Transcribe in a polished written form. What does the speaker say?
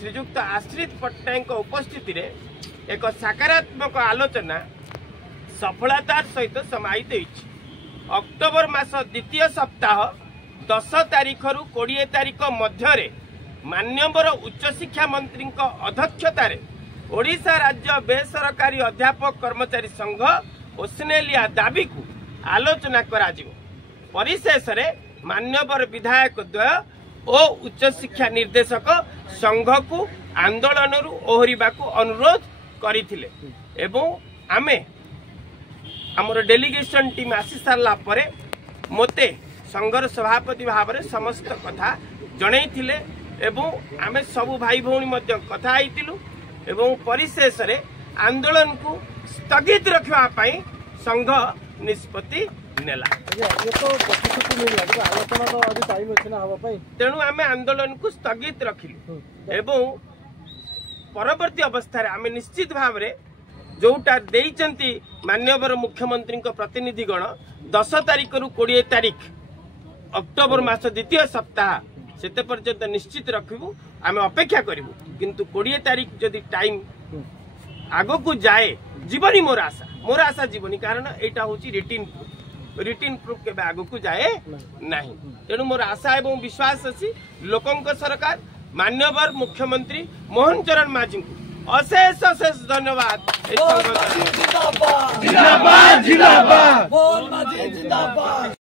श्रीजुक्त आश्रित पट्टनायक उपस्थिति रे एक सकारात्मक आलोचना सफलतार सहित समाहित होइछि। अक्टोबर मास द्वितीय सप्ताह 10 तारीख रु 20 तारीख मध्य मान्यवर उच्च शिक्षा मंत्री अध्यक्षतार ओडिशा राज्य बेसरकारी अध्यापक कर्मचारी संघ ओस्ट्रेलिया दाबी को आलोचना करा जिवो। परिशेष रे मान्यवर विधायक द्वय और उच्च शिक्षा निर्देशक संघ को आंदोलन ओहरिबा को अनुरोध करथिले एवं आमे हमर डेलीगेशन टीम आसी सारला परे मोते संघर सभापति भाव में समस्त कथा जनइथिले एवं आमे सब भाई भौणी मध्य कथा आइतिलु एवं परिशेष रे आंदोलन को स्थगित रखवा पाई संघ निष्पत्ति नेला। तेणु आमे आंदोलन को स्थगित रखिलु एवं परवर्ती अवस्था आम निश्चित भाव में जोटा देइचंती मान्यवर मुख्यमंत्री प्रतिनिधिगण 10 तारीख रु 20 तारीख अक्टोबर मास द्वितीय सप्ताह सेते पर्यंत निश्चित रखिबु आम अपेक्षा करिबु किंतु 20 तारीख जदि टाइम आगो को जाए जीवनी मोर आशा जीवनी कारण एटा होची रिटिन प्रूफ के आगो को जाए नहीं। तेणु मोर आशा एवं विश्वास अछि लोकंक सरकार मान्यवर मुख्यमंत्री मोहन चरण माझी को अशेष अशेष धन्यवाद। जिंदाबाद जिंदाबाद जिंदाबाद।